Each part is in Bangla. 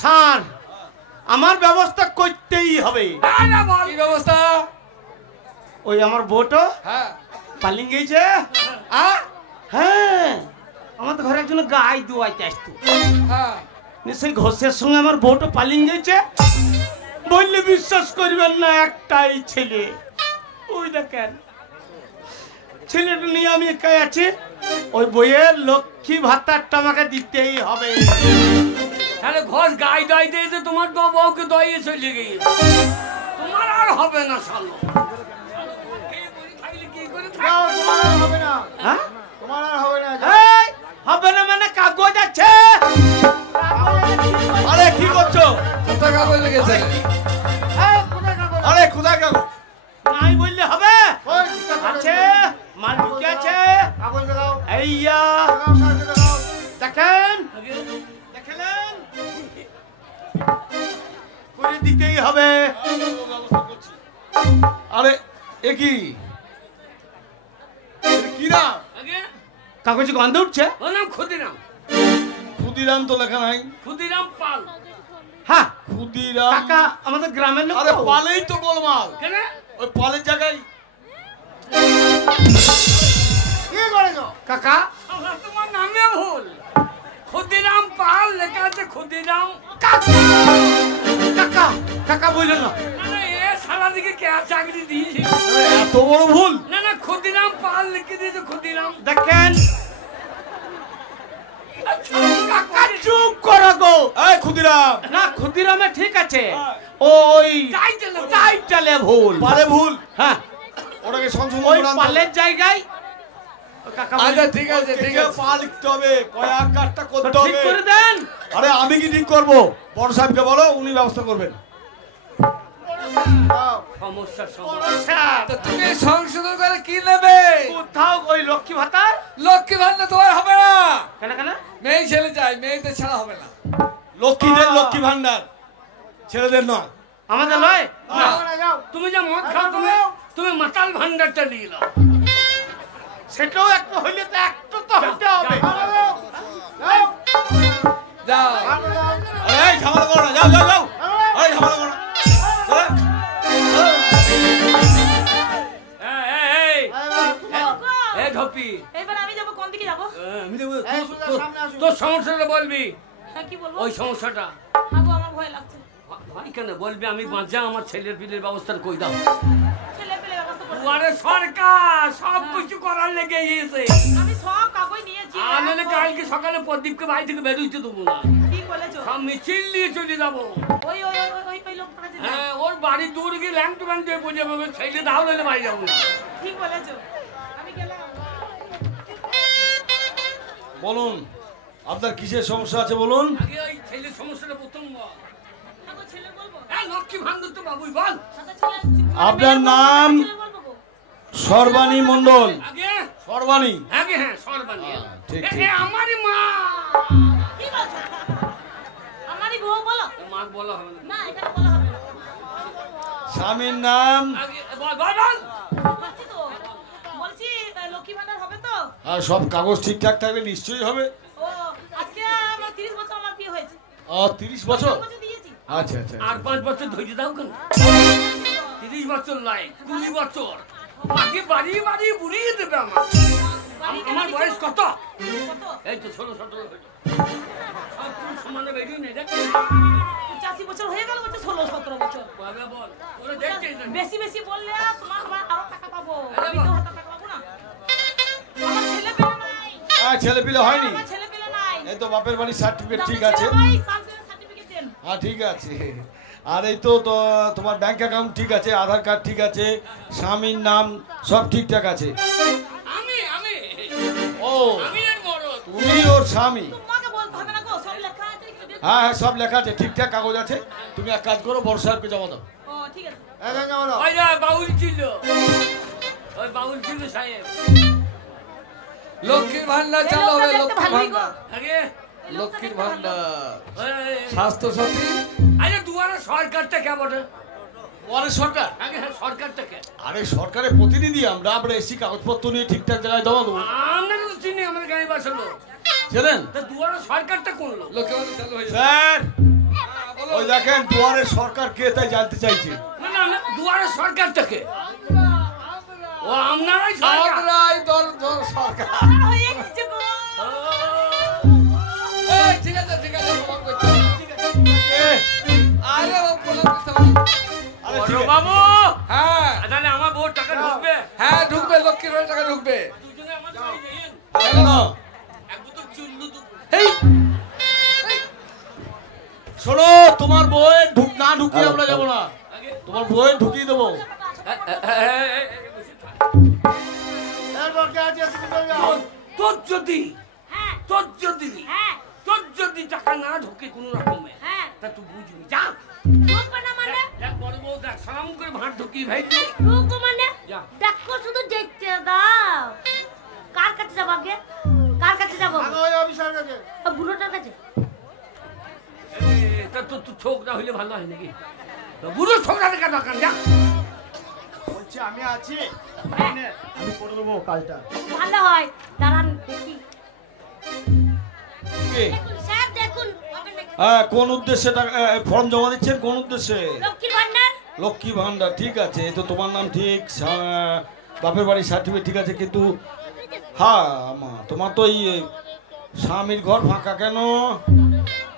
স্যার আমার ব্যবস্থা করতেই হবে। কি ব্যবস্থা? ওই আমার বউটো হ্যাঁ পালিং গেছে। হ্যাঁ আমাদের ঘরে একজন গাই দুয়াইতে আসতো, হ্যাঁ সেই ঘোষের সঙ্গে আমার বউটো পালিং গেছে। বললে বিশ্বাস করবেন না, একটাই ছেলে। ওই দেখেন ছেলেটা নিয়ে আমি একাই আছি। ওই বইয়ের লক্ষ্মী ভাতারটা আমাকে দিতেই হবে। তাহলে ঘর গাই দই দিয়েছে, তোমার তো বউকে দইয়ে চলে গিয়ে তোমার আর হবে না শালো। হ্যাঁ হবে না মানে কাগজ আছে। আরে কি করছো? কোথায় কাগজ লেগেছে? আরে কোথায় কাগজ? নাই বললে হবে, আছে মাল ঢুকে আছে। এইয়া দেখেন দেখলেন, করে দিতেই হবে। আরে এ কি কি নাম? কাগজে গন্ধ উঠছে। ওর নাম ক্ষুদিরাম। ক্ষুদিরাম তো লেখা নাই। ক্ষুদিরাম পাল। হ্যাঁ ক্ষুদিরাম কাকা আমাদের গ্রামের লোক। আরে পালেই তো গোলমাল। কেন? ওই পালের জায়গায় কাকা তোমার নামে ভুল। ক্ষুদিরাম পাল লেখা আছে ক্ষুদিরাম। কাকা কাকা বললো না। এ সারা দিকে কে চাকরি দিয়েছে? এত বড় ভুল? না না ক্ষুদিরাম পাল লিখে দিয়েছে ক্ষুদিরাম। দেখেন কাকা চুপ করো গো। এই ক্ষুদিরাম না ক্ষুদিরামে ঠিক আছে, ওই টাইটেলে ভুল। পালে ভুল। হ্যাঁ ওটাকে সংশোধন ওই করে আনতে হবে। পালের জায়গায় কাকা আচ্ছা ঠিক আছে ঠিক ওকে আছে। পা লিখতে হবে, কয়েক কাজটা তো করতে ঠিক হবে। করে দেন। আরে আমি কি ঠিক করবো? বড় সাহেবকে বলো, উনি ব্যবস্থা করবেন। সমস্যা সমস্যা। তো তুমি সংশোধন করে কি নেবে? কোথাও ওই লক্ষ্মী ভাতার। লক্ষ্মী ভান্ডার তোমার হবে না। কেন কেন? মেয়ে ছেলে চাই, মেয়েদের ছাড়া হবে না। লক্ষ্মীদের লক্ষ্মী ভান্ডার, ছেলেদের নয়। আমাদের নয়। না, তুমি যা মদ খাও তুমি মাতাল ভান্ডারটা নিয়ে নাও। সেটাও একটা হইলে তো একটা তো হইতে হবে। যাও এই ঝামেলা করো না, যাও যাও যাও। এই ঝামেলা করো না। চলে। এই ঢপি, এবার আমি যাবো কোন দিকে যাবো? আমি দেবো। তোর সমস্যাটা বলবি। হ্যাঁ কি বলবো? ওই সমস্যাটা আগো আমার ভয় লাগছে। ভাই কেন বলবি? আমি বাঁচা আমার ছেলের পিলের ব্যবস্থা কই দাও। ছেলে পেলে ব্যবস্থা করতে। আরে সরকার সব কিছু করার লেগে গিয়েছে। আমি সব কাগজ নিয়েছি। আনলে কালকে সকালে প্রদীপকে বাড়ি থেকে বেরোইতে দেবো না। ঠিক বলেছো। সব মিছিল নিয়ে চলে যাবো। ওই ওই ওই ওই ওই লোকটা আছে। হ্যাঁ ওর বাড়ি দূর গিয়ে ল্যাং টু ল্যাং দিয়ে বুঝে পাবে, ছেলে দাও হলে বাড়ি যাবো না। ঠিক বলেছো। আমি গেলাম। বলুন আপনার কিসের সমস্যা আছে বলুন। আগে ওই ছেলের সমস্যাটা প্রথম বল। আগো ছেলে বলবো। হ্যাঁ লক্ষ্মী ভান্ডার তো বাবুই বল। আচ্ছা ছেলে। আপনার নাম? ছেলে বলবো গো। সর্বাণী মণ্ডল। আগে সর্বাণী। আগে হ্যাঁ সর্বাণী। ঠিক, এ ঠিক। আমারই মা। কি বলছো? আমারই বউ বলো। মা বলা হবে না। না এটা বলা হবে না। স্বামীর নাম? আগে বল বল বল। বলছি তো। বলছি লক্ষ্মী ভান্ডার হবে তো? আর সব কাগজ ঠিকঠাক থাকলে নিশ্চয়ই হবে। ও আজকে আমার 30 বছর আমার বিয়ে হয়েছে। 30 বছর? 5 বছর দিয়েছি। আচ্ছা আচ্ছা। আর 5 বছর ধরে দাও কেন? 30 বছর লাই 20 বছর বাকি বাড়ি বাড়ি বুড়িয়ে দেবে আমার। আমার বয়স কত? কত? এই তো 16-17 হইলো। সব তুমি সমানে বেরিয়ে নেই দেখ। 85 বছর হয়ে গেল বলছে 16-17 বছর। বাবা বল ওরে দেখছিস না? বেশি বেশি বললে তোমার আবার আরো টাকা পাবো। আমি তো হাতে টাকা পাবো না। আমার ছেলে পেলে নাই। ছেলে পিলে হয়নি? আমার ছেলে পেলে নাই। এই তো বাপের বাড়ির সার্টিফিকেট ঠিক আছে। ভাই সার্টিফিকেট দেন। হ্যাঁ ঠিক আছে। আর এই তো তোমার ব্যাংক অ্যাকাউন্ট ঠিক আছে, আধার কার্ড ঠিক আছে, স্বামীর নাম সব ঠিকঠাক আছে। আমি ও আমি এর বড়। তুমি ওর স্বামী? তোমাকে বলতে হবে না গো, সব লেখা আছে। হ্যাঁ হ্যাঁ সব লেখা আছে, ঠিকঠাক কাগজ আছে। তুমি এক কাজ করো, বড় সাহেবকে জমা দাও। ও ঠিক আছে। ওই যা বাউল ছিল, ওই বাউল ছিল সাহেব। লক্ষ্মীর ভান্ডার চালু হবে। লক্ষ্মীর ভান্ডার। আগে লক্ষ্মীর ভান্ডার, ওই স্বাস্থ্য সাথী। আরে দুয়ারে সরকারটা কে বটে? ওয়ারে সরকার? আগে হ্যাঁ সরকারটা কে? আরে সরকারের প্রতিনিধি আমরা এসি কাগজপত্র নিয়ে ঠিকঠাক জায়গায় জমা দেবো। আমরা তো চিনি, আমার গায়ে বাসলো। ছেলেন তা দুয়ারে সরকারটা কোন লোক? লক্ষ্মীর ভান্ডার চালু হয়ে যাবে। স্যার দেখেন দুয়ারে সরকার কে তাই জানতে চাইছে। না না না, দুয়ারে সরকার থেকে ও আপনারাই সরকার। আমরাই সরকার। হয়ে গেছে গো। এই, ঠিক আছে প্রমাণ করছি। কে? আরে ও প্রমাণ করতে হবে। আরে বড় ঠিক আছে। বাবু হ্যাঁ তাহলে আমার বউ টাকা ঢুকবে? হ্যাঁ ঢুকবে, লক্ষ্মীর ভান্ডার টাকা ঢুকবে। দুজনে আমার চাই নিন। কেন? এক বোতল চুল্লু এই শোনো, তোমার বউয়ের না ঢুকিয়ে আমরা যাবো না, তোমার বউয়ের ঢুকিয়ে দেবো। তোর যদি হ্যাঁ তোর যদি হ্যাঁ তোর যদি টাকা না ঢোকে কোনো রকমে হ্যাঁ তা তুই বুঝবি যা। ঢুকবে না মানে দেখ বড় বউ দেখ সালাম করে ভাত ঢুকি ভাই ঢুকবো মানে যা। দেখো শুধু দেখতে দাও। কার কাছে যাবো আগে? কার কাছে যাবো? বুড়োটার কাছে। তা তোর তো ছোক না হইলে ভালো হয় নাকি? বুড়ো ছোকরা দেখা দরকার যা। বলছি আমি আছি, আমি করে দেবো কাজটা। ভালো হয়, দাঁড়ান দেখি। কে? দেখুন স্যার, দেখুন হবে নাকি? হ্যাঁ, কোন উদ্দেশ্যে ফর্ম জমা দিচ্ছেন? কোন উদ্দেশ্যে? লক্ষ্মীর ভান্ডার। লক্ষ্মী ভান্ডার, ঠিক আছে, এই তো তোমার নাম ঠিক, বাপের বাড়ির সার্টিফিকেট ঠিক আছে, কিন্তু হ্যাঁ মা, তোমার তো এই স্বামীর ঘর ফাঁকা কেন?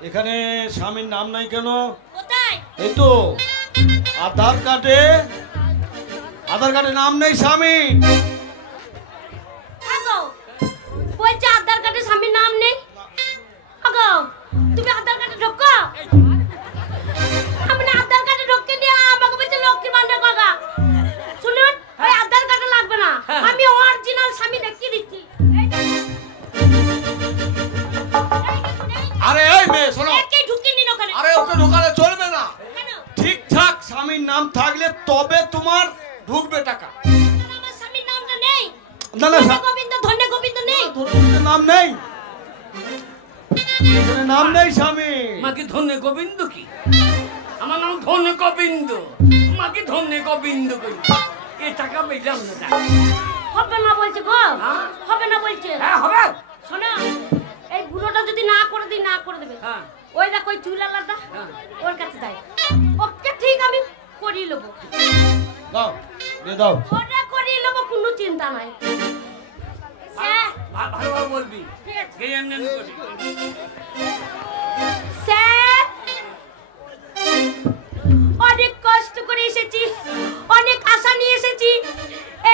এখানে স্বামীর নাম নাই কেন? কোথায়? এই তো আধার কার্ডে নাম নেই স্বামী। আগো বলছে আধার কার্ডে স্বামীর নাম নেই। আগো তুমি আধার কার্ডে ঢোকো। আমি না আধার কার্ডে ঢোকে দিয়ে আমাকে বলছে লক্ষ্মীর ভান্ডার কাকা। শুনুন, ওই আধার কার্ড লাগবে না, আমি অরিজিনাল স্বামী দেখিয়ে দিচ্ছি। এই দেখুন। আরে এই মেয়ে শোনো, একে ঢুকিয়ে নিন ওখানে। আরে ওকে ঢোকালে চলবে না, কেন? ঠিকঠাক স্বামীর নাম থাকলে তবে তোমার ঢুকবে টাকা। আমার স্বামীর নামটা নেই। না না, ধন্য গোবিন্দ নেই। নাম নেই, এখানে নাম নেই স্বামী। মাকে ধন্য গোবিন্দ কি? আমার নাম ধন্য গোবিন্দ, মাকে ধন্য গোবিন্দ কই? এ টাকা পেলাম না। হবে না বলছে গো, হ্যাঁ? হবে না বলছে। হ্যাঁ হবে। শোনো, এই বুড়োটা যদি না করে দিই, না করে দেবে। হ্যাঁ ওই দেখ ওই চুল আলাদা, হ্যাঁ। ওর কাছে যাই। ওকে ঠিক আমি করিয়ে নেবো, দাও, দিয়ে দাও। ওটা করিয়ে নেবো, কোনো চিন্তা নাই। স্যার, ভালোভাবে বলবি। ঠিক আছে। কে এমনি এমনি করি। স্যার, অনেক কষ্ট করে এসেছি, অনেক আশা নিয়ে এসেছি।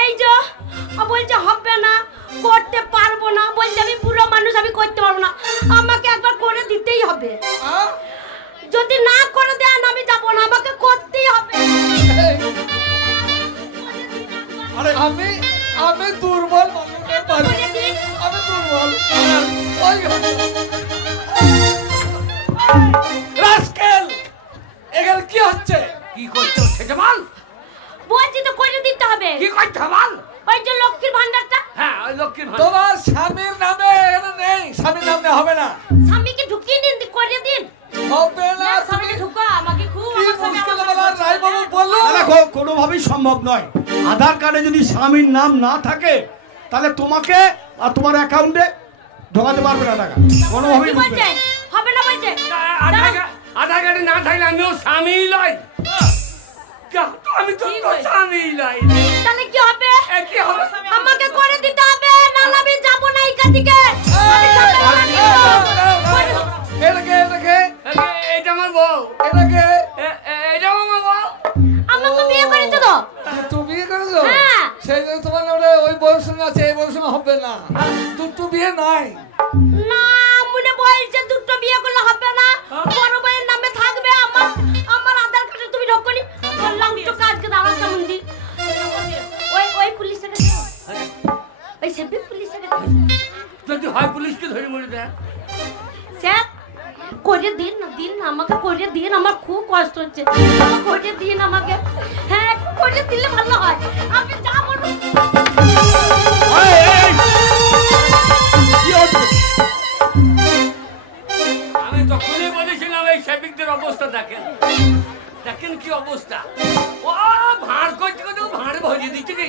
এই যে বলছে হবে না, করতে পারবো না, বলছে আমি বুড়ো মানুষ, আমি করতে পারবো না, আমাকে একবার করে দিতেই হবে। যদি না করে দেন আমি যাবো না, আমাকে করতেই হবে। আরে আমি দুর্বল মানুষকে পারি। করে দিন। আমি দুর্বল। ওই রাস্কেল, এখানে কি হচ্ছে? কি করতে হচ্ছে জামাল? বলছি তো করে দিতে হবে। কি করতে জামাল? ওই যে লক্ষ্মীর ভান্ডারটা হ্যাঁ ওই লক্ষ্মীর ভান্ডার। তোমার স্বামীর নামে এখানে নেই, স্বামীর নামে হবে না। স্বামীকে ঢুকিয়ে দিন, করে দিন। হবে না। স্বামীকে ঢুকা, আমাকে খুব কি মুশকিল বলা, রায়বাবু বললো। দেখো, কোনোভাবেই সম্ভব নয়। আধার কার্ডে যদি স্বামীর নাম না থাকে তাহলে তোমাকে আর তোমার অ্যাকাউন্টে ঢোকাতে পারবে না টাকা, কোনোভাবেই কি ঢুকবে বলছে? না। হবে না বলছে। আধার কার্ডে না থাকলে আমিও স্বামী লই। আমি তো ঠিক তোর হয়েছে। স্বামী লই। তাহলে কি হবে? এ কি হবে? আমাকে করে দিতে হবে, নাহলে আমি যাবো না এখান থেকে। আমি যাবো না, আমি যাবো। এটাকে এইটা আমার বউ। এটাকে এইটা আমার বউ। আমাকে বিয়ে করেছো তো? তুমি বিয়ে করেছো? হ্যাঁ। সেই জন্য তোমার নামে ওই বয়স আছে, এই বয়স হবে না। দুটো বিয়ে নাই। না, মনে বলছে দুটো বিয়ে করলে হবে না, বড় ভাইয়ের নামে থাকবে। আমার আধার কার্ডে তুমি ঢোকনি, বললাম তো কাজকে দাঁড়া সম্বন্ধি। ওই পুলিশটাকে দাও, ওই সেবি পুলিশটাকে দাও। যদি হয় পুলিশকে ধরে মরে দেয়। স্যার, করে দিন না, দিন না, আমাকে করে দিন, আমার খুব কষ্ট হচ্ছে, আমাকে করে দিন আমাকে। হ্যাঁ, করে দিলে ভালো হয়, আমি যাবো না। এই, এই, কি হচ্ছে? আমি তখনই বলেছিলাম এই সেবিকদের অবস্থা দেখেন, দেখেন কি অবস্থা। ও ভাঁড় করতে করতে ভাঁড় ভরিয়ে দিচ্ছে কি?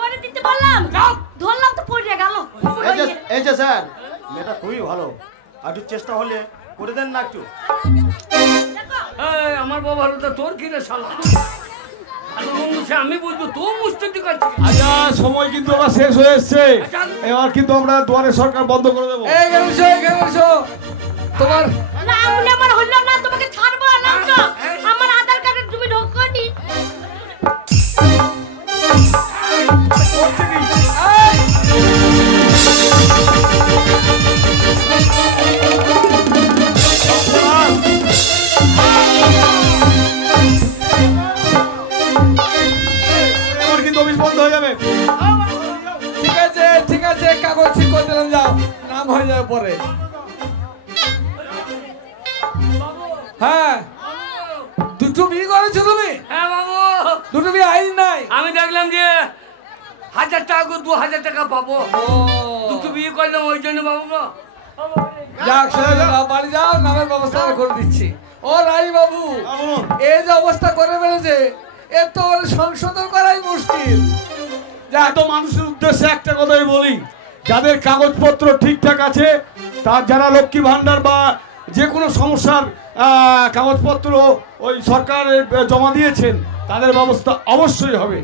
করে দিতে বললাম, ধরলাম তো পড়ে গেল। এই যে স্যার, মেয়েটা খুবই ভালো, আর একটু চেষ্টা হলে করে দেন না একটু। আমার বাবা হলো তো তোর কি রে শালা? আমি বলবো তো মুস্তুতি করছি। আচ্ছা সময় কিন্তু আমার শেষ হয়ে এসছে, এবার কিন্তু আমরা দুয়ারে সরকার বন্ধ করে দেবো। এখানে এসো তোমার না উনি আমার হলো না, তোমাকে ছাড়বো না তো। আমার আধার কার্ডে তুমি ঢোকনি। এবার কিন্তু অফিস বন্ধ হয়ে যাবে। ঠিক আছে কাগজ ঠিক করে দিলাম, যাও নাম হয়ে যাবে পরে। হ্যাঁ দুটো বিয়ে করেছো তুমি? হ্যাঁ বাবু, দুটো বিয়ে আইন নাই। আমি দেখলাম যে 1000 টাকা করে 2000 টাকা পাবো, দুটো বিয়ে করলাম ওই জন্য বাবু গো। যাক যাও বাড়ি যাও, নামের ব্যবস্থা করে দিচ্ছি। ও রাই বাবু, এই যে অবস্থা করে ফেলেছে এর তো সংশোধন করাই মুশকিল। এত মানুষের উদ্দেশ্যে একটা কথাই বলি, যাদের কাগজপত্র ঠিকঠাক আছে, তার যারা লক্ষ্মী ভান্ডার বা যে কোনো সমস্যার কাগজপত্র ওই সরকারের জমা দিয়েছেন, তাদের ব্যবস্থা অবশ্যই হবে।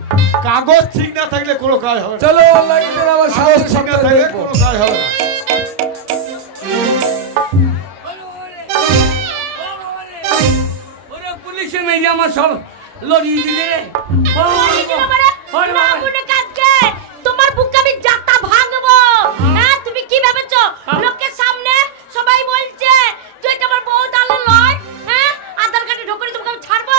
কাগজ ঠিক না থাকলে কোনো কাজ হবে না। চলো অনলাইনে আমার কাগজ সাহস ঠিক না থাকলে কোনো কাজ হবে না। ওরে পুলিশে মেয়ে আমার সব লড়িয়ে দিলে রে। না মনে কাজকে তোমার বুকে আমি জাতা ভাঙবো। হ্যাঁ তুমি কি ভেবেছো? লোকের সামনে সবাই বলছে যে এটা আমার বউ দালে লয়। হ্যাঁ আধার কার্ডে ঢোকনি, তোমাকে আমি ছাড়বো?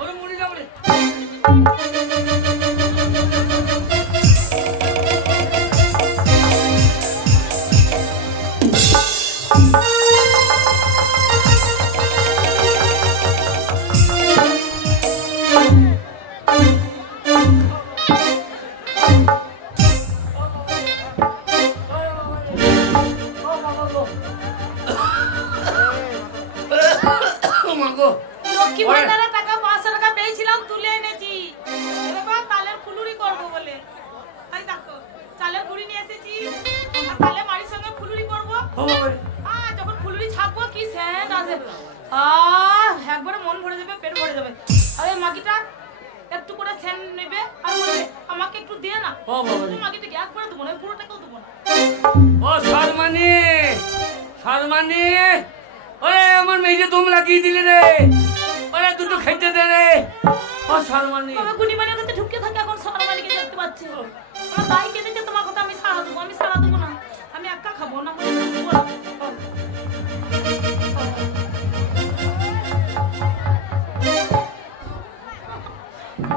ওরে মরে যাবে রে। লক্ষ্মী ভান্ডারের টাকা 500 টাকা পেয়েছিলাম, তুলে এনেছি। এবার তালের ফুলুরি করবো বলে, তাই দেখো চালের গুঁড়ি নিয়ে এসেছি। আর তালে মাড়ির সঙ্গে ফুলুরি করবো। যখন ফুলুরি ছাপবো কি সেন্ট আছে, একবারে মন ভরে যাবে, পেট ভরে যাবে। আর এই মাগিটা একটু করে সেন্ট নেবে আর বলবে আমাকে একটু দিয়ে না। মাগিটাকে একবারে দেবো না, পুরোটাকেও দেবো না। ও শর্মানি, শর্মানি, ওরে আমার মেয়েকে দম লাগিয়ে দিলে রে। ওরে দুটো খেতে দে রে। ও শর্মানি, বাবা গুনিমানের কাছে ঢুকে থাকে, এখন শর্মানিকে দেখতে পাচ্ছি। আমার দাই কেঁদেছে, তোমার কথা আমি সারা দেবো, আমি সারা দেবো না। আমি একা খাবো না, বলে দেবো না।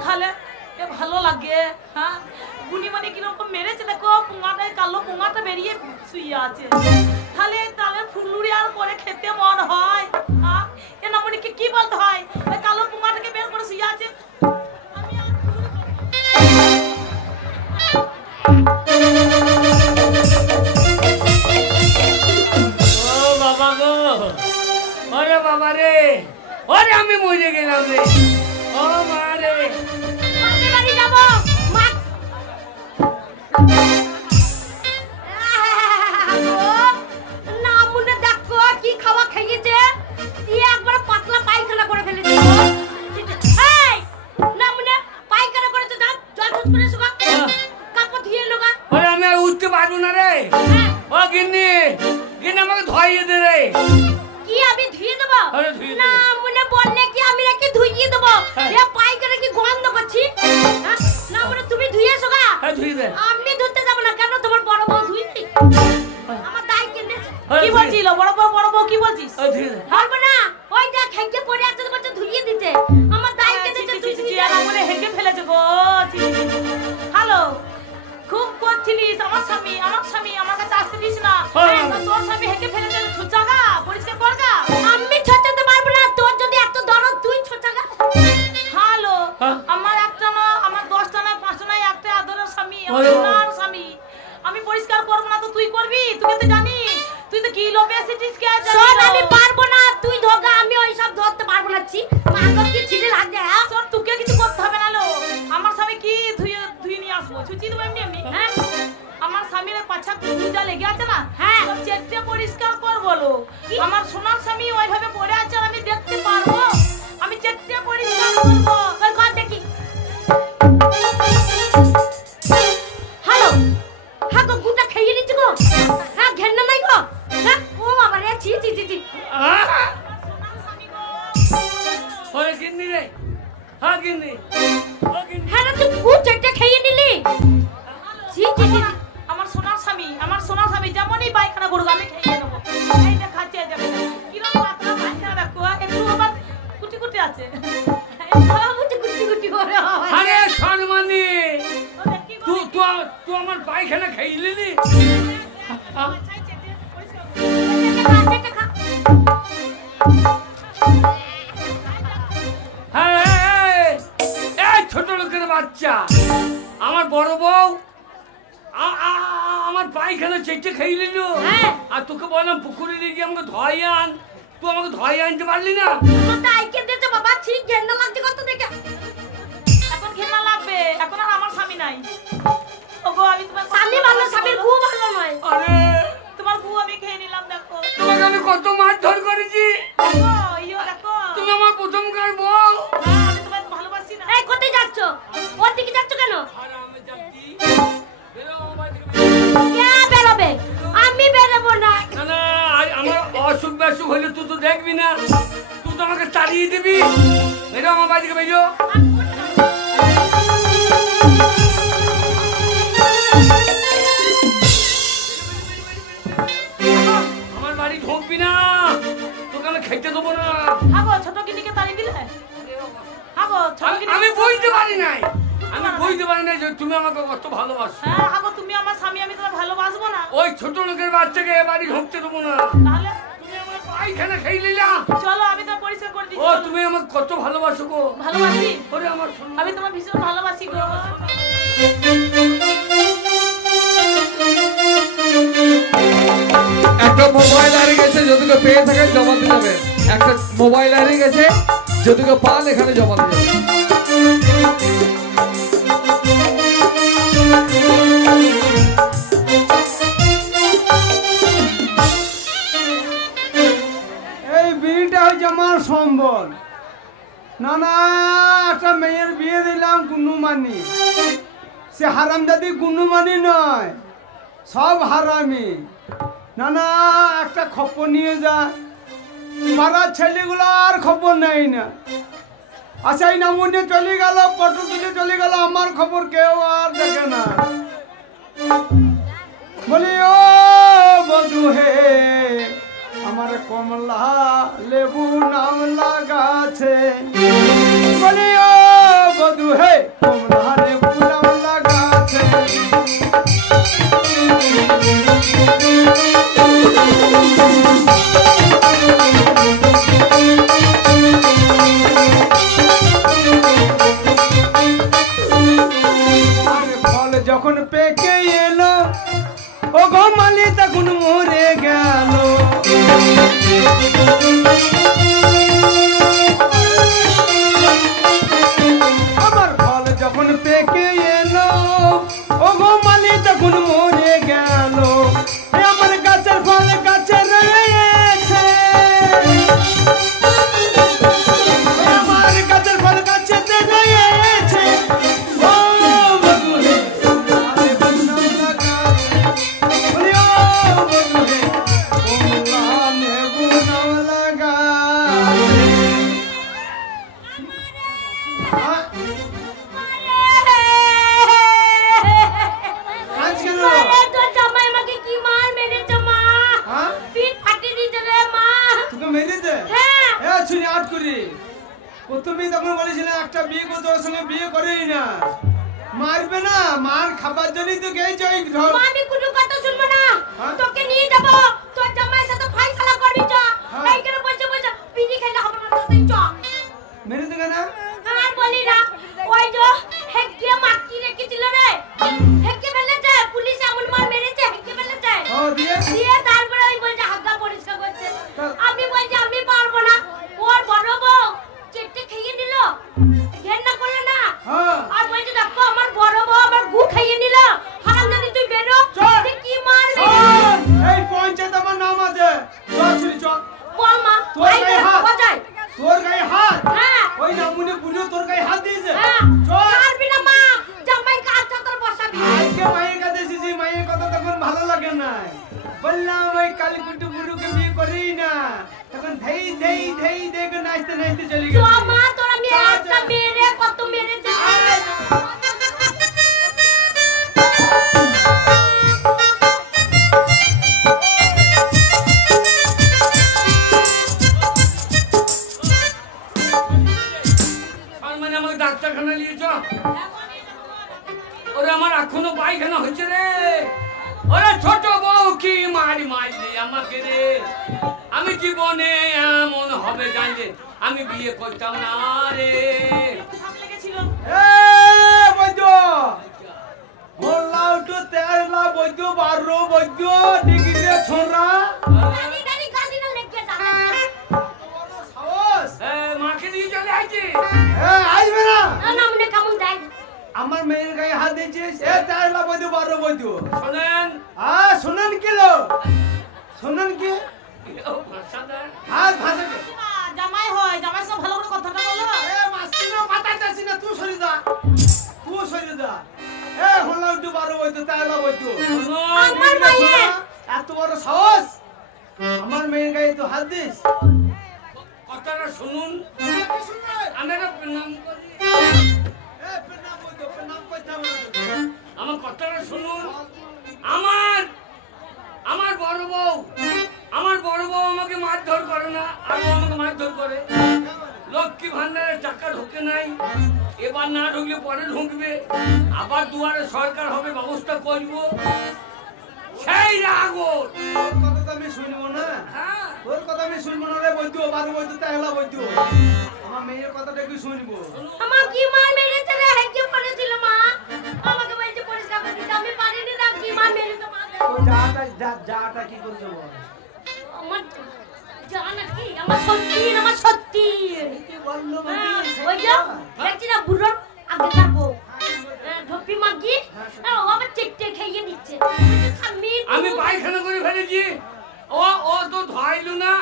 তাহলে এ ভালো লাগে। হ্যাঁ গুনিমানি কিরকম মেরেছে দেখো, পুঙাটায় কালো পুঙাটা বেরিয়ে শুয়ে আছে। তাহলে তালের ফুলুরি আর করে খেতে মন হয়। হ্যাঁ এ নামনিকে কি বলতে হয়, ওই কালো পুঙাটাকে বের করে শুয়ে আছে। আমি আর ফুলুরি ও বাবা গো, ওরে বাবা রে, ওরে আমি মরে গেলাম রে। ও মা রে, মাকে বাড়ি যাবো। মা না মনে দেখো কি খাওয়া খাইয়েছে, দিয়ে একবার পাতলা পায়খানা করে ফেলেছে। এই না মনে পায়খানা করেছে, যা জল ঠুস করে শুকা কাপড় ধুয়ে লোগা। ওরে আমি আর উঠতে পারবো না রে। ও গিন্নি, গিন্নি আমাকে ধুইয়ে দে রে। কি আমি ধুয়ে দেবো? আরে ধুয়ে না দেবো। মনে বললে কি আমি নাকি ধুইয়ে দেবো? এ পায়খানা কি গন্ধ করছি? হ্যাঁ? না মনে তুমি ধুয়ে শুকা। হ্যাঁ ধুইয়ে দে। আমি ধুতে যাব না, কেন তোমার বড় বউ ধুইনি? আমার দাই কেঁদে আরে কি ধুয়ে- বলছিল? বড় বউ কি বলছিস? ওই ধুয়ে দে। বলবো না, ওইটা খেগে পড়ে আছে তো বলছে ধুইয়ে দিতে। আমার দাই কেঁদেছে, তুই ধুইয়ে আর আমরে হেগে ফেলেছে গো। হ্যালো, খুব করছিলিস আমার স্বামী আমার কাছে আসতে দিস না। হ্যাঁ। তোর স্বামী হেগে ফেলেছে, জায়গা পরিষ্কার করগা। আমি ছোটাতে পারবো না, তোর যদি এত দরদ তুই ছোটাগা। হ্যালো, হ্যাঁ। আমার একটা না, আমার 10টা না 5টা না, একটা আদরের স্বামী, আমার ওরে বাবা। সোনার স্বামী। আমি পরিষ্কার করবো না তো তুই করবি? তুই তো জানিস, তুই তো কি লোভে এসেছিস কে জানিস। আমি পারবো না, তুই ধোগা, আমি ওই সব ধরতে পারবো হ্যাঁ গিন্নি হ্যাঁ না তুই গু চেটে খেয়ে নিলি জি জি জি আমার সোনার স্বামী যেমনই পায়খানা করুক আমি খেয়ে নেবো। এই যে খাচ্ছে এই যাবে কিরকম পাতলা পায়খানা দেখো একটু আবার কুটি কুটি আছে। গুটি গুটি গুটি করে আরে সম্মানী তুই আমার পায়খানা খাইলি নি এই ছোট লোকের বাচ্চা আমার বড় বউ আমার পায়খানা চেটে খেয়ে নিল আর তোকে বললাম পুকুরে নিয়ে গিয়ে আমাকে ধোয়াই আন তুই আমাকে ধোয়াই আনতে পারলি না বাবা ঠিক ঘেন্না লাগছে কত দেখে এখন ঘেন্না লাগবে এখন আর আমার স্বামী নাই। ওগো আমি তোমার স্বামী ভালো স্বামীর গু ভালো নয়। আরে তোমার গু আমি খেয়ে নিলাম দেখো। তোমাকে আমি কত মারধর করেছি দেখো ইয়ো দেখো তুমি আমার প্রথমকার বউ। আমি তোমায় ভালোবাসি না। এই কোথায় যাচ্ছ ওর দিকে যাচ্ছ কেন? আরে আমি যাচ্ছি কে বেরোবে? আমি বেরোবো না। না না আমার অসুখ বিসুখ হলে তুই তো দেখবি না তুই তো আমাকে তাড়িয়ে দিবি। বেরো আমার বাড়ি থেকে বেরো। আমার বাড়ি ঢুকবি না তোকে আমি খেতে দেবো না। হাগো ছোট গিনিকে তাড়িয়ে দিলে হাগো ছোট গিনি আমি বুঝতে পারি নাই যে তুমি আমাকে কত ভালোবাসো। হ্যাঁ হাগো তুমি আমার স্বামী আমি তোমায় ভালোবাসবো না। ওই ছোট লোকের বাচ্চাকে এ বাড়ি ঢুকতে দেবো না। তাহলে তুমি আমার পায়খানা খেয়ে নিলা। চলো আমি তোমায় পরিষ্কার করে দিচ্ছি। ও তুমি আমাকে কত ভালোবাসো গো। ভালোবাসি ওরে আমার সোনা। আমি তোমায় ভীষণ ভালোবাসি গো। একটা মোবাইল হারিয়ে গেছে, যদি কেউ পেয়ে থাকে জমা দিয়ে যাবে। একটা মোবাইল হারিয়ে গেছে, যদি কেউ পান এখানে জমা দিয়ে যাবে। এই বিয়েটা হচ্ছে আমার সম্বল। না না একটা মেয়ের বিয়ে দিলাম গুন্নুমানি, সে হারামজাদি গুন্নুমানি নয়, সব হারামি। না না একটা খবর নিয়ে যা, পাড়ার ছেলেগুলো আর খবর নেই না। আচ্ছা এই নামুনে চলে গেল, পটু তুলে চলে গেল, আমার খবর কেউ আর দেখে না। বলি ও বধু হে আমার কমলা লেবু নাম লাগাছে। বলি ও বধু হে কমলা লেবু নাম লাগাছে। যখন পেকে এলো ও গোমালি তখন মরে গেল। আমার ফল যখন পেকে এলো ও গোমালি তখন মরে গেল। আমার গাছের ফল গাছে রয়েছে, আমার গাছের ফল গাছে রয়েছে। তুমি তখন বলেছিলে একটা বিয়ে করতে, ওর সঙ্গে বিয়ে করেই না, মারবে না, মার খাবার জন্যই তো গেছে ওই ঘর। আমি কোনো কথা শুনবো না, তোকে নিয়ে যাব, তোর জামাইয়ের সাথে ফাইসালা করবি। চ এইখানে বসে বসে বিড়ি খেলে হবে না, তাই চ। মেরে দেবে না আর বলি না, ওই যে হেকে মাটি রেখেছিল রে, হেকে ফেলেছে, পুলিশ এমন মার মেরেছে, হেকে ফেলেছে। ও দিয়ে দিয়ে তারপরে ওই বলছে হাগা পরিষ্কার করতে। আমি বলছি আমি পারবো না, ওর বড় বউ চেটে খেয়ে নিল, ঘেন্না করলো না। আর বলছে দেখো আমার বড় বউ আমার গু খাইয়ে নিল, হারামজাদি তুই বেরো। তুই কি মারবি? এই পঞ্চায়েত আমার নাম আছে, চল ছুরি চল। বল মা, তোর গায়ে হাত, বাজাই। তোর গায়ে হাত। হ্যাঁ ওই নামুনে পুরো তোর গায়ে হাত দিয়েছে। হ্যাঁ চল ছাড়বি না মা, জামাই কাজ চাতর বসাবি। আজকে মায়ের কাছে এসেছি, মায়ের কথা তখন ভালো লাগে না, বললাম ওই কালীকুটু বুড়ুকে বিয়ে করেই না, তখন ধেই ধেই ধেই দেখে নাচতে নাচতে চলে তো গেছে। মা তোর আমি একটা মেরে পায়খানা নিয়েছ ওরে আমার এখনো পায়খানা হচ্ছে রে ওরে ছোট বউ কি মারলি আমাকে রে আমি জীবনে এমন হবে জানলে আমি বিয়ে করতাম না রে বৈদ্য মোল্লা উঠো তেলা বৈদ্য বারো বৈদ্য ডিগিতে ছোড়া মাকে নিয়ে চলে আইছি আসবে না আমার মেয়ের গায়ে হাত দিয়েছিস এ তেলা বৈদ্য বারো বৈদ্য শোনেন শোনেন কি লো শোনেন কি হাত ভাষা জামাই হয় জামাই সব ভালো করে কথাটা বলো মাসিনা মাথা চাসি না তুই সরি যা এ হলা উঠু বারো বৈদ্য তেলা বৈদ্য আমার মায়ের এত বড় সাহস আমার মেয়ের গায়ে তো হাত দিস কথাটা শুনুন আমি একটা প্রণাম করি আমার কথাটা শুনুন আমার বড় বউ আমাকে মারধর করে না আর আমাকে মারধর করে লক্ষ্মী ভান্ডারের টাকা ঢোকে নাই এবার না ঢুকলে পরে ঢুকবে আবার দুয়ারে সরকার হবে ব্যবস্থা করব সেই রাগর কথা তো আমি শুনবো না হ্যাঁ তোর কথা আমি শুনবো না রে বৈদ্য বারো বৈদ্য তেলা বৈদ্য আমার মেয়ের কথাটা কি শুনবো আমার কি মার মেরেছে রে হেঁকে পড়েছিল মা আমাকে বলছে পরিষ্কার করে দিতে আমি পারিনি না কি মার মেরেছে মা তো যাটা কি করতে বল আমার জানা কি আমার সত্যি কি বললো ওই যে দেখছি না বুড়োর আগে যাবো ঢপি মাগি ও আবার চেকটে খেয়ে দিচ্ছে আমি পায়খানা করে ফেলেছি ও তো ধোয়াইলু না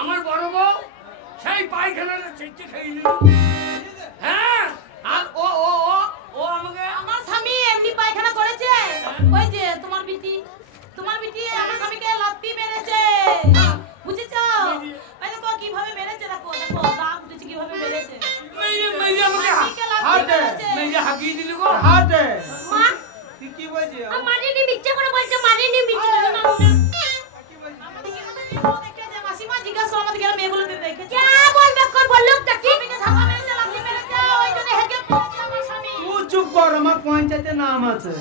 আমার বড় বউ সেই পায়খানাটা চেকটে খেয়ে নিল হ্যাঁ আর ও আমাকে আমার স্বামী এমনি পায়খানা করেছে ওই যে তোমার বিটি আমার স্বামীকে লাত্তি মেরেছে বুঝেছো এই দেখো কিভাবে মেরেছে দেখো দাগ উঠেছে কিভাবে মেরেছে মেয়ে আমাকে স্বামীকে লাত্তি মেরেছে মেয়ে হাগিয়ে দিল গো হাটে মা তুই কি বলছিস মারিনি মিথ্যে করে বলছে মারিনি মিথ্যে করে মাসিমা জিজ্ঞাসা আমাদের গেলে মেয়েগুলো দেখেছে কে বলবে কোন বললো তাকি স্বামীকে ধাক্কা মেরেছে লাত্তি মেরেছে ওই জন্য হেগে পড়েছে আমার স্বামী তুই চুপ কর আমার পঞ্চায়েতে নাম আছে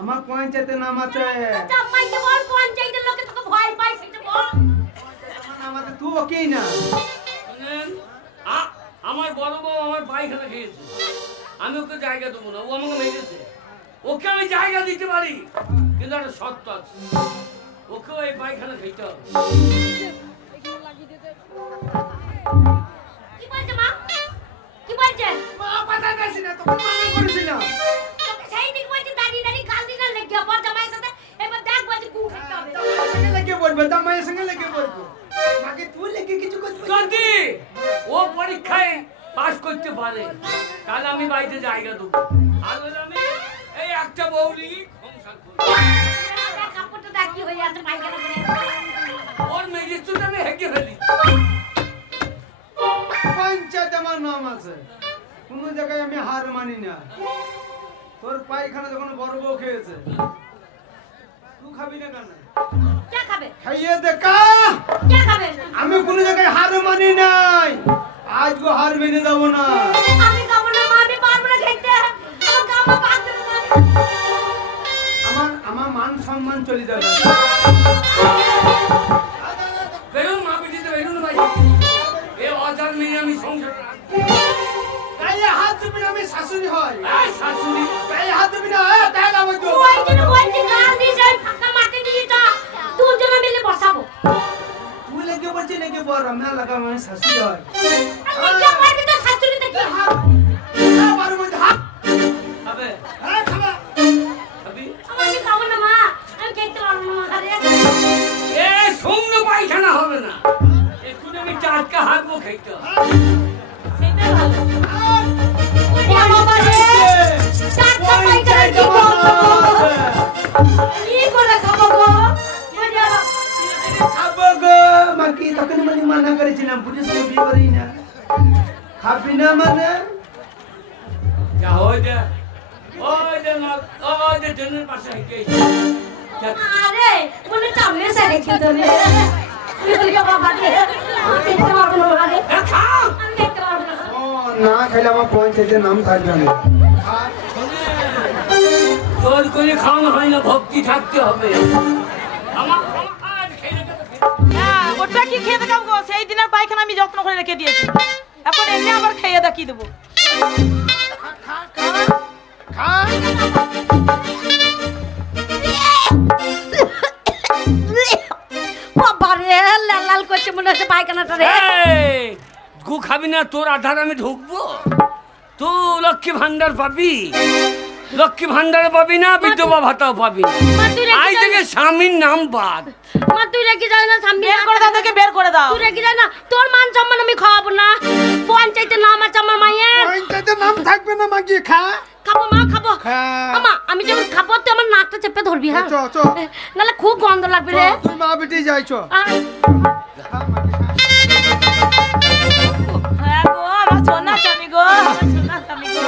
আমার পঞ্চায়েতে নাম আছে জামাইকে বল পঞ্চায়েতের লোকে তোকে ভয় পায় সেটা বল আমার নাম আছে তুই ওকেই না শুনেন আমার বড় বউ আমার পায়খানা খেয়েছে আমি ওকে জায়গা দেবো না ও আমাকে মেরেছে ওকে আমি জায়গা দিতে পারি কিন্তু একটা শর্ত আছে ওকেও এই পায়খানা খেতে হবে কি বলছে মা কি বলছে মা পাতা কাছি না তোকে মানা করেছিলাম তোকে সেই দিক বলছে দাঁড়িয়ে গাল দিনা লেগে পর জামাইয়ের সাথে এবার দেখ বলছে কু খেতে হবে জামাইয়ের সঙ্গে লেগে পড়বে জামাইয়ের সঙ্গে লেগে পড়বে মাকে তুই লেগে কিছু করবি যদি ও পরীক্ষায় পাস করতে পারে তাহলে আমি বাড়িতে জায়গা দেবো আর হলে আমি এই একটা বউ নিয়ে সংসার করবো কাপড়টা ডাকি হয়ে আছে পায়খানা করে ওর মেয়ের চুট আমি হেঁকে ফেলি পঞ্চায়েত আমার নাম আছে কোন জায়গায় আমি হার মানি না তোর পায়খানা যখন বড় বউ খেয়েছে তুই খাবি না কেন কে খাবে খাইয়ে দেখা কে খাবে আমি কোন জায়গায় হার মানি নাই আজ গো হার মেনে দেবো না আমি খাবো না মা আমি পারবো না খেতে আমার গামা বাদ দেবো না আমার মান সম্মান চলে যাবে বেরোন মা পিঠিতে বেরোন ভাই এ অজান মেয়ে আমি সংসার গায়ে হাত দিবি না আমি শাশুড়ি হয় এই শাশুড়ি গায়ে হাত দিবি না তাই না বলতো ওই জন্য বলছি গাল দিস ওই ফাঁকা মাটি দিয়ে যা দুজন মিলে বসাবো তুই লেগে বলছি নাকি বড় আমি লাগা আমি শাশুড়ি হয় আমি কে বলবি তো শাশুড়ি দেখি বারো বলতে হাত খাবে হ্যাঁ খাবা খাবি আমি খাবো না মা আমি খেতে পারবো না আরে এ শূন্য পায়খানা হবে না একটু আমি টাটকা হাঁকবো খেতে সেটাই ভালো ওরে বাবা রে চারটা পায়খানা কি কি করে খাবো গো ওরে বাবা খাবো গো মাকি তখন মানে মানা করেছিলাম পুলিশ কে বিয়ে করি না খাবি না মানে যা ওই যে ট্রেনের পাশে হেঁকে আরে মনে চামড়ে সারে খেতে রে ওরে বাবা রে আমি খেতে পারবো না রে খাও আমি খেতে পারবো না না খেলে আমার পঞ্চায়েতের নাম থাকবে না। জোর করে খাওয়ানো হয় না, ভক্তি থাকতে হবে। হ্যাঁ, ওটা কি খেয়ে দেখাম গো? সেই দিনের পায়খানা আমি যত্ন করে রেখে দিয়েছি, এখন এমনি আবার খেয়ে দেখিয়ে দেবো। বাবারে লাল লাল করছে মনে হচ্ছে পায়খানাটা রে। গু খাবি না, তোর আধার আমি ঢুকবো। তুই লক্ষ্মী ভান্ডার পাবি, লক্ষ্মী ভান্ডার পাবি না, বিধবা ভাতাও পাবি না। আজ থেকে স্বামীর নাম বাদ। মা তুই রেখে যাস না, সামনে বের করে দাও, তোকে বের করে দাও। তুই রেখে যাস না, তোর মান সম্মান আমি খাওয়াবো না। পঞ্চায়েতের নাম আছে আমার মায়ের। পঞ্চায়েতের নাম থাকবে না মাগি, খা। খাবো মা, খাবো। হ্যাঁ। আমা আমি যখন খাবো তুই আমার নাকটা চেপে ধরবি, হ্যাঁ? চো, চো। নাহলে খুব গন্ধ লাগবে রে। তুই মা বেটি যাইছো। আয়। হ্যাঁ গো, আমার সোনা স্বামী গো, আমার সোনা স্বামী গো।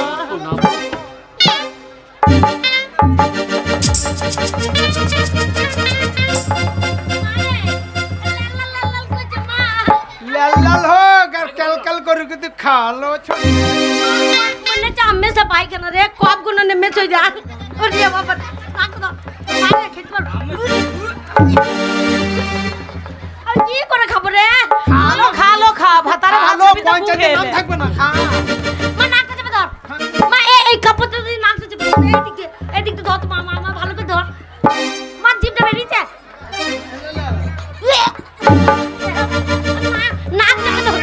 লাল লাল হোক আর কাল কাল করে কিন্তু খালো ছোট। মনে হচ্ছে আম্মে সে পায়খানা রে, কপ গুলো নেমে চলে যা। ওরে বাবা, নাক দাও। মারে খেতে পারবো। আর কি করে খাবো রে? খালো খালো খা, ভাতারে ভাত খালো, দিবি তো পঞ্চায়েতের নাম মুখে। থাকবে না, খা। মা নাকটা চেপে ধর। মা এই কাপড়টা যদি নাকটা চেপে ধর, এদিকে ধর তো মা, মা ভালো করে ধর। মা জিভটা বেরিয়েছে। নাক চেপে ধর।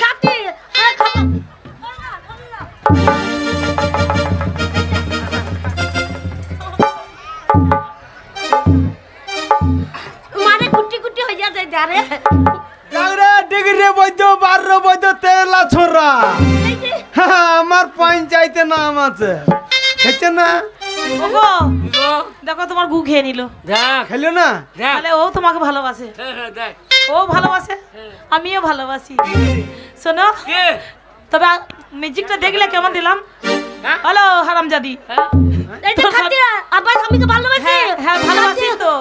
খাতি, খাবো। মানে কুটি কুটি হয়ে যাচ্ছে যারে। ডাগরে ডিগরে বৈদ্য বারর বৈদ্য তেলা ছোরা। এই যে আমার পঞ্চায়েতের নাম আছে, খেছে না? ওগো, দেখো তোমার গু খেয়ে নিল। দেখ খেলো না? দেখ, তাহলে ও তোমাকে ভালোবাসে, হ্যাঁ, দেখ। ও ভালোবাসে, আমিও ভালোবাসি। শোনো, কে? তবে মিউজিকটা দেখলে কেমন দিলাম? হ্যাঁ? হ্যালো হারামজাদি। হ্যাঁ? এই যে খাতি আবার স্বামীকে ভালোবাসি। হ্যাঁ হ্যাঁ, ভালোবাসিস তো।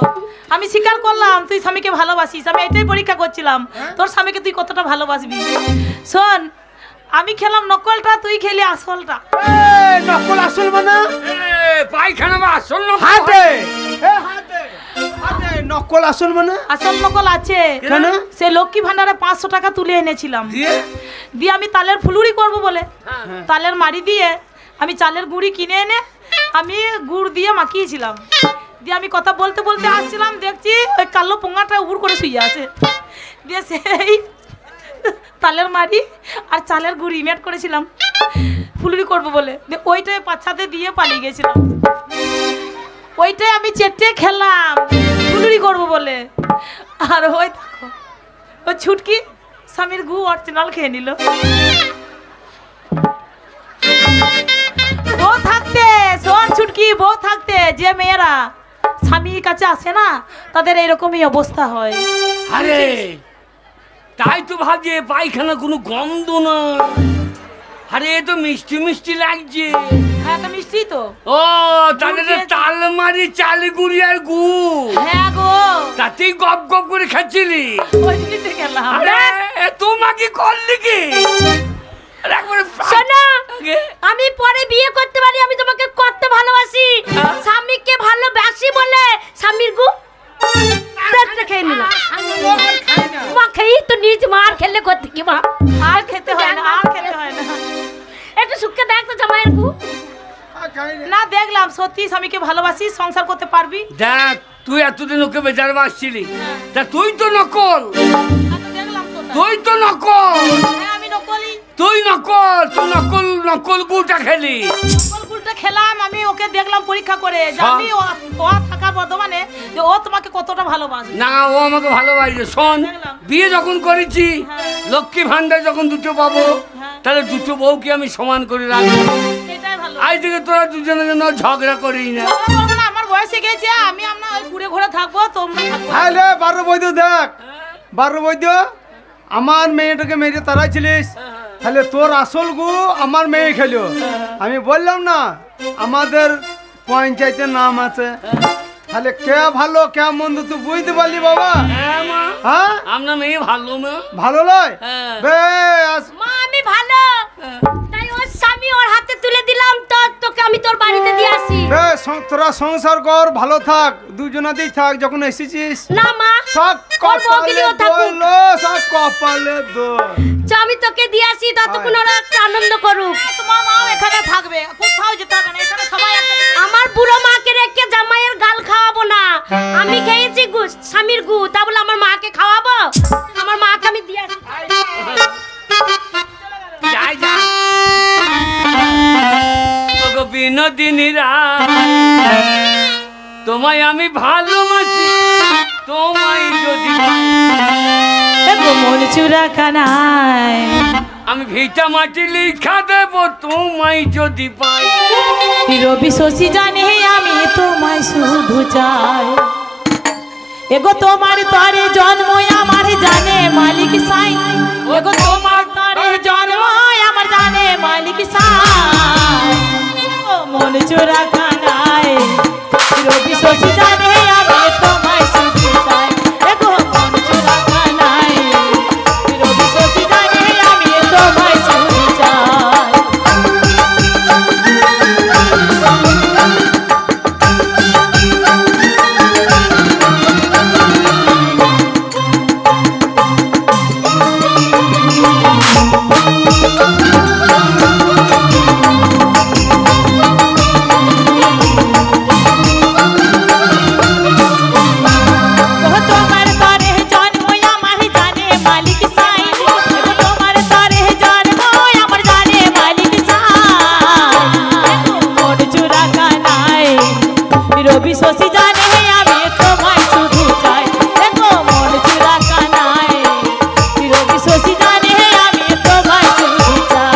আমি স্বীকার করলাম তুই স্বামীকে ভালোবাসিস, আমি এটাই পরীক্ষা করছিলাম তোর স্বামীকে তুই কতটা ভালোবাসবি। শোন, আমি খেলাম নকলটা, তুই খেলি আসলটা। এই নকল আসল মানে পায়খানা বা আসল না হাতে, হাতে হাতে নকল আসল মানে আসল নকল আছে। কেন? সে লক্ষ্মী ভান্ডারে 500 টাকা তুলে এনেছিলাম, দিয়ে আমি তালের ফুলুরি করব বলে তালের মারি দিয়ে আমি চালের গুঁড়ি কিনে এনে আমি গুড় দিয়ে মাখিয়েছিলাম। দিয়ে আমি কথা বলতে বলতে আসছিলাম, দেখছি ওই কালো পোঙাটা উড় করে শুয়ে আছে। দিয়ে সেই তালের মারি আর চালের গুঁড়ি মেট করেছিলাম ফুলুরি করব বলে, দিয়ে ওইটাই পাছাতে দিয়ে পালিয়ে গেছিলাম। ওইটাই আমি চেটে খেলাম ফুলুরি করব বলে। আর ওই দেখো ও ছুটকি স্বামীর গু অরিজিনাল খেয়ে নিল। বউ থাকতে, শোন ছুটকি, বউ থাকতে যে মেয়েরা স্বামীর কাছে আসে না তাদের এরকমই অবস্থা হয়। আরে তাই তো ভাবছি পায়খানা কোনো গন্ধ না। আরে এ তো মিষ্টি মিষ্টি লাগছে। হ্যাঁ তো মিষ্টি তো। ও তাহলে তাল মারি চাল গুড়ি আর গু, হ্যাঁ গো, তাতেই গপ গপ করে খাচ্ছিলি। ওই দিতে গেলাম। আরে তোমাকে করলি কি? আরে একবারে শোনো, আমি পরে বিয়ে করতে পারি, আমি তোমাকে করতে ভালোবাসি। স্বামীকে ভালোবাসি বলে স্বামীর গু পেটটা খেয়ে নিলাম। মা খেয়ে তো নিজ মার খেলে করতে কি মা? আর খেতে হয় না, আর খেতে হয় না। একটু সুখে দেখ তো জামাইয়ের গু। না দেখলাম সত্যি স্বামীকে ভালোবাসি, সংসার করতে পারবি। দেখ তুই এতদিন ওকে বেজার বাসছিলি, তা তুই তো নকল, দেখলাম তো তাই। তুই তো নকল, হ্যাঁ আমি নকলি, তুই নকল, তুই নকল নকল গুটা খেলি। নকল গুলটা খেলাম। আমি ওকে দেখলাম পরীক্ষা করে, জানি ও থাকা বর্ধমানে যে ও তোমাকে কতটা ভালোবাসে। না ও আমাকে ভালোবাসে। শোন, দেখলাম। বিয়ে যখন করেছি, হ্যাঁ। লক্ষ্মী ভান্ডার যখন দুটো পাবো, হ্যাঁ। তাহলে দুটো বউকে আমি সমান করে রাখবো। এটাই ভালো। আজ থেকে তোরা দুজনের জন্য ঝগড়া করিস না। ঝগড়া করবো না, আমার বয়সে গেছে, আমি আপনার ওই ঘুরে ঘুরে থাকবো, তোমরা থাকবো। তাহলে বারো বৈদ্য দেখ, বারো বৈদ্য আমার মেয়েটাকে মেরে তাড়াইছিলিস, তাহলে তোর আসল গু আমার মেয়ে খেলো। আমি বললাম না আমাদের পঞ্চায়েতের নাম আছে, তাহলে কে ভালো কে মন্দ তুই বুঝতে পারলি বাবা? হ্যাঁ মা, হ্যাঁ আপনার মেয়ে ভালো মা। ভালো নয়? হ্যাঁ। বেশ মা আমি ভালো, তাই ওর স্বামী ওর হাতে তুলে দিলাম, তো তোকে আমি তোর বাড়িতে দিয়ে আসি। বেশ, তোরা সংসার কর, ভালো থাক, দুজনাতেই থাক। যখন এসেছিস না মা, সব ওর কপালে বউগুলিও থাকুক। দোলো, সব কপালে দোল। চল আমি তোকে দিয়ে আসি, ততক্ষণ ওরা একটু আনন্দ করুক। তোমার মাও এখানে থাকবে, কোথাও যেতে হবে না, এখানে সবাই একসাথে। আমার বুড়ো মাকে রেখে জামাইয়ের গাল খাওয়াবো না। আমি খেয়েছি গু, স্বামীর গু, তা বলে আমার মাকে খাওয়াবো? আমার মাকে আমি দিয়ে আসি। যাই যা তোগো বিনোদিনী রায়, তোমায় আমি ভালোবাসি, তোমায় যদি মন চূড়া কানায় আমি ভিটা মাটি লিখা দেব, তোমায় যদি পাই। রবি শশী জানে আমি তোমায় শুধু চাই, এগো তোমার তরে জন্ম আমার জানে মালিক সাই, এগো তোমার তরে জন্ম আমার জানে মালিক সাই। ও মন চূড়া কানায় রবি শশী জানে আমি তোমায় শুধু চাই, এগো মন চূড়া কানায় রবি শশী জানে আমি তোমায় শুধু চাই। রবি শশী জানে আমি তোমায় শুধু চাই, দেখো মন চূড়া কানায় রবি শশী জানে আমি তোমায় শুধু চাই।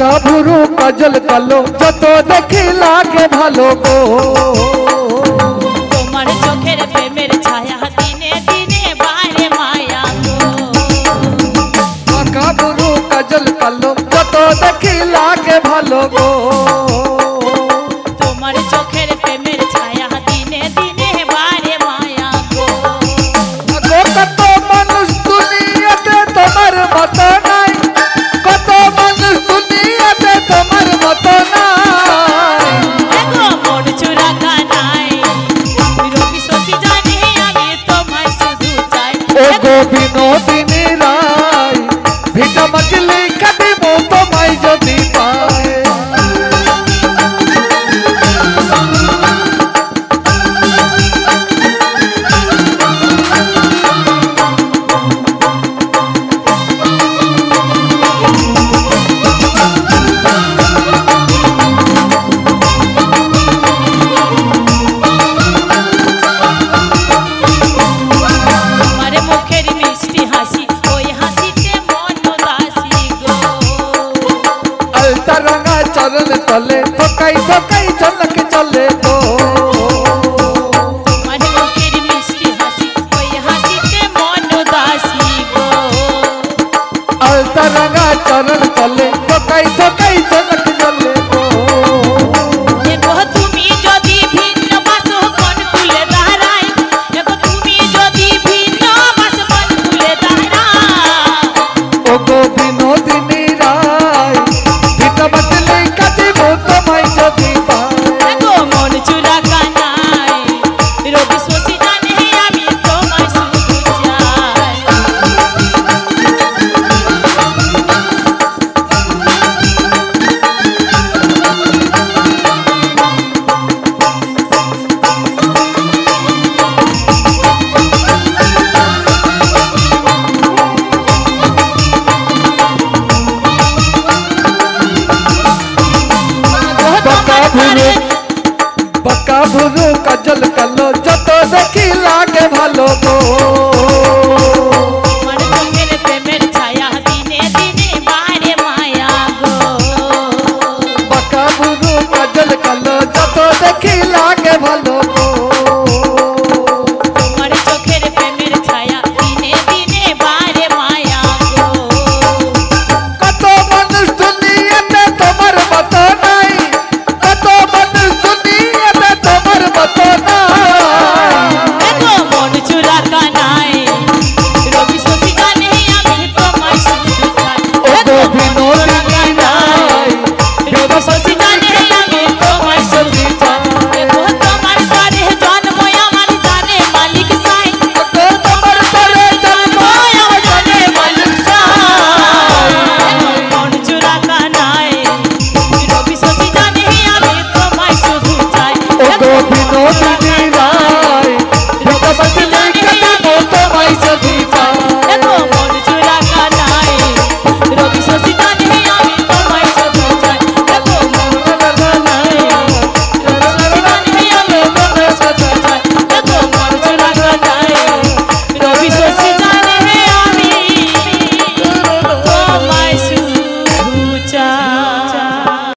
কাবুরু কাজল কালো যত দেখি লাগে ভালো গো, তোমার চোখের প্রেমের ছায়া দিনে দিনে বাড়ে মায়া গো, কাবুরু কাজল কালো যত দেখি লাগে ভালো গো, তোমার চোখের প্রেমের ছায়া দিনে দিনে বাড়ে মায়া গো। কত মানুষ দুনিয়াতে তোমার মতো নাই, কত মানুষ দুনিয়াতে তোমার মতো নাই, দেখো মন চূড়া কানায় রবি শশী জানে আমি তোমায় শুধু চাই, ও গো বিনোদিনী রায় ভিটা মাটি লিখা দিব তোমায় যদি পায়। তোমার মুখের মিষ্টি হাসি ওই হাসিতে মন উদাসী গো, আলতা রঙা চরণ তলে থকাই থকাই ঝলক চলে গো, তোমার মুখের মিষ্টি হাসি ওই হাসিতে মন উদাসী গো, আলতা রঙা চরণ তলে থকাই থকাই ঝলক চলে গো, এগো তুমি যদি ভিন্ন বাসো মন খুলে দাঁড়াই, এগো তুমি যদি ভিন্ন বাসো মন খুলে দাঁড়াই, ও গো বিনোদিনী রায় ভিটা মাটি লিখা দিব তোমায় যদি পায়। দেখো মন চূড়া কানায় রবি শশী জানে আমি তোমায় শুধু চাই। তোমার